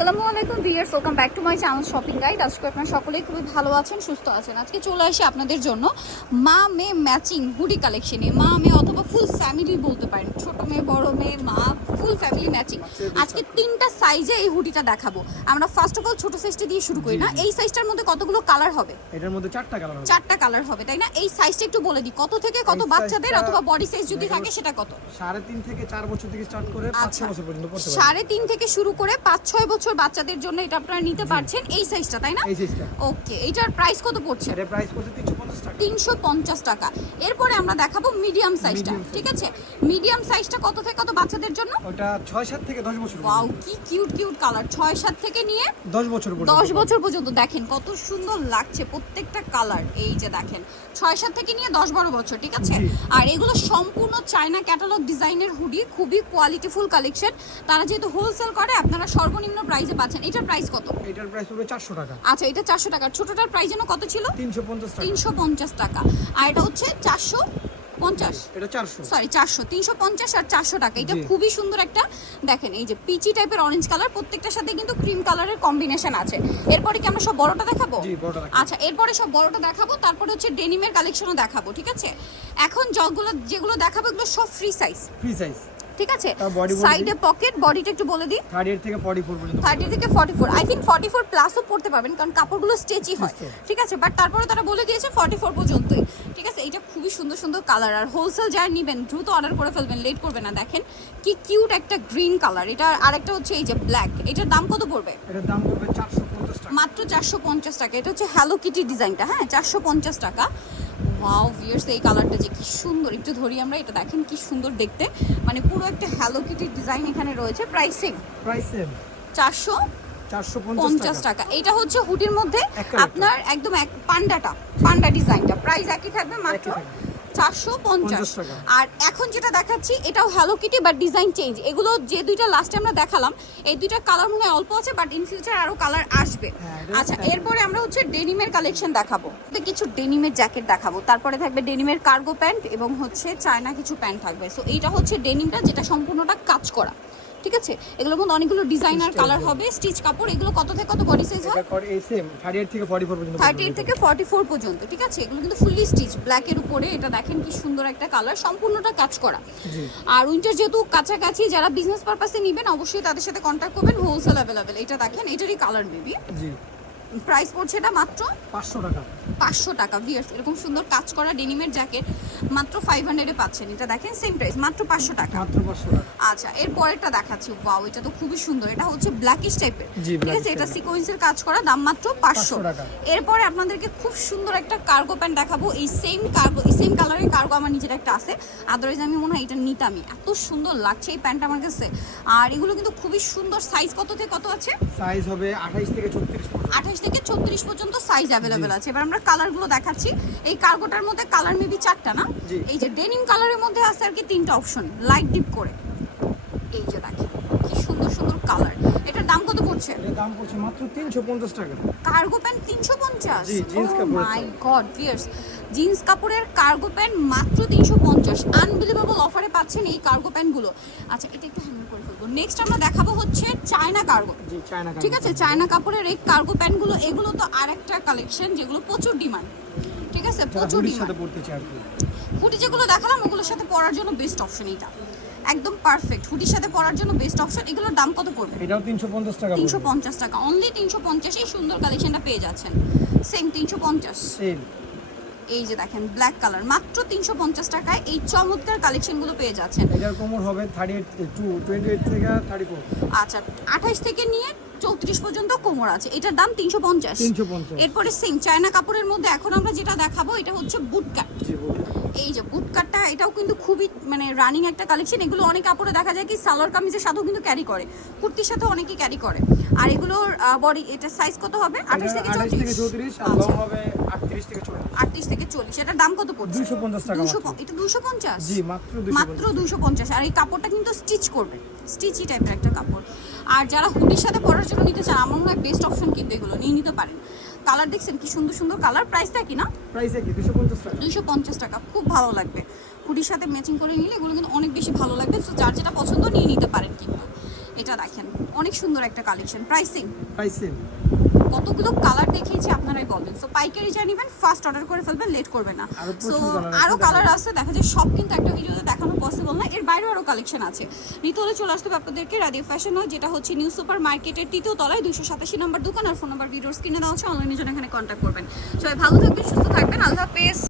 আসসালামু আলাইকুম viewers welcome back to my channel shopping guide আজকে আপনারা সকলেই খুবই ভালো আছেন, সুস্থ আছেন। আজকে চলে আসি আপনাদের জন্য মা মে ম্যাচিং হুডি কালেকশনে মা মে অথবা ফুল ফ্যামিলি বলতে পারেন ছোট মেয়ে বড় মেয়ে মা ফুল ফ্যামিলি ম্যাচিং আজকে তিনটা সাইজে এই হুডিটা দেখাবো। আমরা ফার্স্ট অফ অল ছোট সাইজটা দিয়ে শুরু করি না? এই সাইজটার মধ্যে কতগুলো কালার হবে? এটার মধ্যে চারটা কালার হবে। চারটা কালার হবে তাই না? এই সাইজটা একটু বলে দিই কত থেকে কত বাচ্চাদের অথবা বডি সাইজ যদি থাকে সেটা কত? সাড়ে তিন থেকে চার বছর থেকে স্টার্ট করে পাঁচ আচ্ছা। ছয় বছর পর্যন্ত পড়তে পারে সাড়ে তিন থেকে শুরু করে পাঁচ ছয় বছর বাচ্চাদের জন্য এটা আপনারা নিতে পারছেন এই সাইজটা তাই না? এই সিস্টেম ওকে এটার প্রাইস কত পড়ছে? এটার প্রাইস পড়ছে তিনশো পঞ্চাশ টাকা। তিনশো পঞ্চাশ টাকা। এরপরে আমরা দেখাবো মিডিয়াম সাইজটা ঠিক আছে? মিডিয়াম সাইজটা কত থেকে কত বাচ্চাদের জন্য? ওটা ছয় সাত থেকে দশ বছর ওয়াও কি কিউট কিউট কালার ছয় সাত থেকে নিয়ে দশ বছর পর্যন্ত। দশ বছর পর্যন্ত। দেখেন কত সুন্দর লাগছে প্রত্যেকটা কালার এই যে দেখেন ছয় সাত থেকে নিয়ে দশ বারো বছর ঠিক আছে? আর এগুলো সম্পূর্ণ চায়না ক্যাটালগ ডিজাইনের হুডি খুবই কোয়ালিটিফুল কালেকশন তারা যেহেতু হোলসেল করে আপনারা সর্বনিম্ন প্রাইসে পাচ্ছেন। এটার প্রাইস কত? এটার প্রাইস পড়বে চারশো টাকা। আচ্ছা এটা চারশো টাকা। ছোটটার প্রাইস যেন কত ছিল? তিনশো পঞ্চাশ টাকা। তিনশো পঞ্চাশ টাকা। আর এটা হচ্ছে চারশো পঞ্চাশ। এটা চারশো। সরি চারশো। তিনশো পঞ্চাশ আর চারশো টাকা। এটা খুবই সুন্দর একটা দেখেন এই যে পিচি টাইপের অরেঞ্জ কালার প্রত্যেকটার সাথে কিন্তু ক্রিম কালারের কম্বিনেশন আছে। এরপরে কি আমরা সব বড়টা দেখাবো। আচ্ছা এরপরে সব বড়টা দেখাবো তারপরে হচ্ছে ডেনিমের কালেকশনও দেখাবো ঠিক আছে? এখন যগুলো যেগুলো দেখাবো এগুলো সব ফ্রি সাইজ ফ্রি সাইজ ঠিক আছে? সাইডে পকেট বডিটা একটু বলে দিই থার্ড ইয়ার থেকে ফর্টি ফোর পর্যন্ত থার্টি থেকে forty four I think forty four প্লাসও পড়তে পারবেন কারণ কাপড়গুলো স্টেচই হয়। ঠিক আছে? বাট তারপরে তারা বলে দিয়েছে ফর্টি ফোর পর্যন্তই। ঠিক আছে? এটা খুবই সুন্দর সুন্দর কালার আর হোলসেল যারা নেবেন দ্রুত অর্ডার করে ফেলবেন লেট করবে না। দেখেন কি কিউট একটা গ্রিন কালার এটা আরেকটা হচ্ছে এই যে ব্ল্যাক এটার দাম কত পড়বে? এটার দাম পড়বে চারশো পঞ্চাশ টাকা মাত্র চারশো পঞ্চাশ টাকা। এটা হচ্ছে হ্যালো কিটি ডিজাইনটা হ্যাঁ? চারশো পঞ্চাশ টাকা। ওয়াও ভিয়ার্স এই কালারটা যে কি সুন্দর। একটু ধরি আমরা এটা দেখেন কি সুন্দর দেখতে। মানে পুরো একটা হ্যালো কিটির ডিজাইন এখানে রয়েছে। প্রাইসিং প্রাইস সেম চারশো পঞ্চাশ টাকা। এটা হচ্ছে হুডির মধ্যে আপনার একদম এক পান্ডাটা পান্ডা ডিজাইনটা। প্রাইস একই থাকবে মাত্র। চারশো পঞ্চাশ। আর এখন যেটা দেখাচ্ছি এটাও Hello Kitty but design change এগুলো যে দুইটা লাস্টে আমরা দেখালাম এই দুইটা কালার মনে হয় অল্প আছে বাট ইন ফিউচার আরও কালার আসবে। হ্যাঁ, আচ্ছা এরপরে আমরা হচ্ছে ডেনিমের কালেকশন দেখাবো। কিছু ডেনিমের জ্যাকেট দেখাবো। তারপরে থাকবে ডেনিমের কার্গো প্যান্ট এবং হচ্ছে চায়না কিছু প্যান্ট থাকবে। সো এইটা হচ্ছে ডেনিমটা যেটা সম্পূর্ণটা কাজ করা। ঠিক আছে? এগুলোর মধ্যে অনেকগুলো ডিজাইনার Stitch কালার হবে স্টিচ কাপড় এগুলো কত থেকে কত বডি সাইজ হয়? থেকে ফর্টি ফোর পর্যন্ত থার্টি এইট থেকে ফর্টি ফোর পর্যন্ত ঠিক আছে? এগুলো কিন্তু ফুললি স্টিচ ব্ল্যাকের উপরে এটা দেখেন কি সুন্দর একটা কালার সম্পূর্ণটা কাজ করা। জি। আর উইন্টার যেহেতু কাছাকাছি যারা বিজনেস পারপাসে নেবেন অবশ্যই তাদের সাথে কন্ট্যাক্ট করবেন হোলসেল অ্যাভেলেবেল এটা দেখেন এটারই কালার মেবি জি। প্রাইস পড়ছে এটা মাত্র পাঁচশো টাকা। পাঁচশো টাকা ভিয়ার্স এরকম সুন্দর কাজ করা ডেনিমের জ্যাকেট মাত্র ফাইভ হান্ড্রেডে পাচ্ছেন। এটা দেখেন সেম প্রাইস মাত্র পাঁচশো টাকা। আচ্ছা এর পরেরটা দেখাচ্ছি। ওয়াও এটা তো খুবই সুন্দর এটা হচ্ছে ব্ল্যাকিশ টাইপের ঠিক আছে এটা। সিকোয়েন্সের কাজ করা দাম মাত্র পাঁচশো। এরপরে আপনাদেরকে খুব সুন্দর একটা কার্গো প্যান্ট দেখাবো। এই সেম কার্গো এই সেম কালারের কার্গো আমার নিজের একটা আছে। আদারওয়াইজ আমি মনে হয় এটা নিতামই। এত সুন্দর লাগছে এই প্যান্ট আমার কাছে। আর এগুলো কিন্তু খুবই সুন্দর সাইজ কত থেকে কত আছে? সাইজ হবে আঠাইশ থেকে ছত্রিশ আঠাশ থেকে ছত্রিশ পর্যন্ত সাইজ অ্যাভেলেবেল আছে। এবার আমরা কালারগুলো দেখাচ্ছি। এই কার্গোটার মধ্যে কালার মেবি চারটা না? এই যে ডেনিম কালারের মধ্যে আছে আর কি তিনটা অপশন লাইট ডিপ করে। এই যে দেখেন। সুন্দর সুন্দর কালার এটার দাম কত পড়ছে? এটার দাম পড়ছে মাত্র তিনশো পঞ্চাশ টাকা। কার্গো প্যান্ট তিনশো পঞ্চাশ? জি, jeans কাপড়ের মাই। গড ভিয়ার্স জিন্স কাপড়ের কার্গো প্যান্ট মাত্র তিনশো পঞ্চাশ। আনবিলিভেবল অফারে পাচ্ছেন এই কার্গো প্যান্টগুলো আচ্ছা এটা একটু হ্যান্ডেল করে ফেলব। নেক্সট আমরা দেখাবো হচ্ছে চায়না কার্গো জি চায়না কার্গো ঠিক আছে? চায়না কাপড়ের এই কার্গো প্যান্টগুলো এগুলো তো আরেকটা কালেকশন যেগুলো প্রচুর ডিমান্ড ঠিক আছে? প্রচুর ডিমান্ড সাথে পড়তে চায় আর কি। হুডি যেগুলো দেখালাম ওগুলোর সাথে পরার জন্য বেস্ট অপশন এটা একদম পারফেক্ট হুডির সাথে পরার জন্য বেস্ট অপশন এগুলোর দাম কত পড়বে? এটাও তিনশো পঞ্চাশ টাকা তিনশো পঞ্চাশ টাকা। অনলি তিনশো পঞ্চাশেই সুন্দর কালেকশনটা পেয়ে যাচ্ছেন। সেম তিনশো পঞ্চাশ। সেম এই যে দেখেন ব্ল্যাক কালার মাত্র তিনশো পঞ্চাশ টাকায় এই চমৎকার কালেকশনগুলো পেয়ে যাচ্ছেন। এটার কোমর হবে thirty eight to twenty eight থেকে থার্টি ফোর আচ্ছা আঠাশ থেকে নিয়ে চৌত্রিশ পর্যন্ত কোমর আছে। এটার দাম তিনশো পঞ্চাশ। এরপরে সেম চায়না কাপড়ের মধ্যে এখন আমরা যেটা দেখাবো এটা হচ্ছে বুট কাট জি বলুন। এই যে বুট কাটটা এটাও কিন্তু খুবই মানে রানিং একটা কালেকশন এগুলো অনেক কাপড়ে দেখা যায় কি সালোয়ার কামিজের সাথেও কিন্তু ক্যারি করে কুর্তির সাথে অনেকেই ক্যারি করে। আর এগুলোর বডি এটা সাইজ কত হবে? আঠাশ থেকে চৌত্রিশ চৌত্রিশ আর লং হবে আটত্রিশ থেকে চল্লিশ। এটার দাম কত পড়ছে? 250 টাকা দুশো। এটা দুশো পঞ্চাশ? জি মাত্র দুশো পঞ্চাশ। আর এই কাপড়টা কিন্তু স্টিচ করবে স্টিচই টাইপের একটা কাপড়। আর যারা হুডির সাথে পরার জন্য নিতে চান আমার মনে হয় বেস্ট অপশন কিন্তু এগুলো নিয়ে নিতে পারেন। কালার দেখছেন কি সুন্দর সুন্দর কালার? প্রাইসটা কি না? প্রাইস কি দুশো পঞ্চাশ টাকা। দুইশো পঞ্চাশ টাকা খুব ভালো লাগবে। হুডির সাথে ম্যাচিং করে নিলে এগুলো কিন্তু অনেক বেশি ভালো লাগবে। তো যার যেটা পছন্দ নিয়ে নিতে পারেন কিন্তু। এটা দেখেন অনেক সুন্দর একটা কালেকশন প্রাইসিং প্রাইস কতগুলো কালার দেখিয়েছি আপনারাই বলবেন। সো পাইকারি যা নেবেন ফার্স্ট অর্ডার করে ফেলবেন লেট করবে না। সো আরও আরও কালার আছে দেখা যায় সব কিন্তু একটা ভিডিওতে দেখানো পসিবল না। এর বাইরেও আরও কালেকশন আছে। নিতে হলে চলে আসতে হবে আপনাদেরকে রাদিয়া ফ্যাশন যেটা হচ্ছে নিউ সুপার মার্কেটের তৃতীয় তলায় দুশো সাতাশি নম্বর দোকান। আর ফোন নম্বর ভিডিওর স্ক্রিনে দেওয়া হচ্ছে অনলাইনের জন্য এখানে কন্ট্যাক্ট করবেন। সবাই ভালো থাকবেন সুস্থ থাকবেন। আল্লাহ হাফেজ।